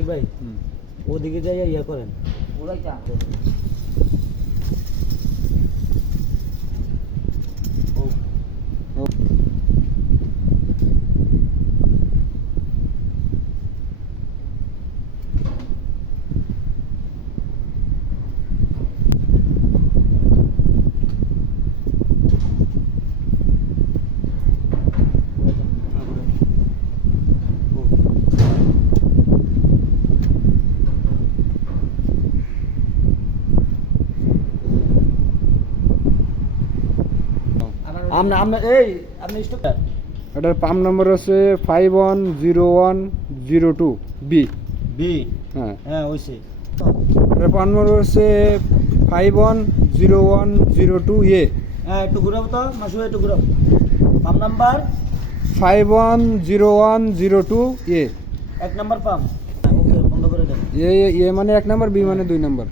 সমীর ভাই ওদিকে যাই ইয়া করেন ওরাইটা এটার পাম্প নম্বর হচ্ছে 510102 বি বি হ্যাঁ হ্যাঁ হইছে এটার পাম্প নম্বর হচ্ছে 510102 এ হ্যাঁ একটু ঘুরাবো তো মাসু একটু ঘুরাবো পাম্প নাম্বার 510102 এ এক নাম্বার পাম্প ওকে বন্ধ করে দেন এ মানে 1 নাম্বার বি মানে 2 নাম্বার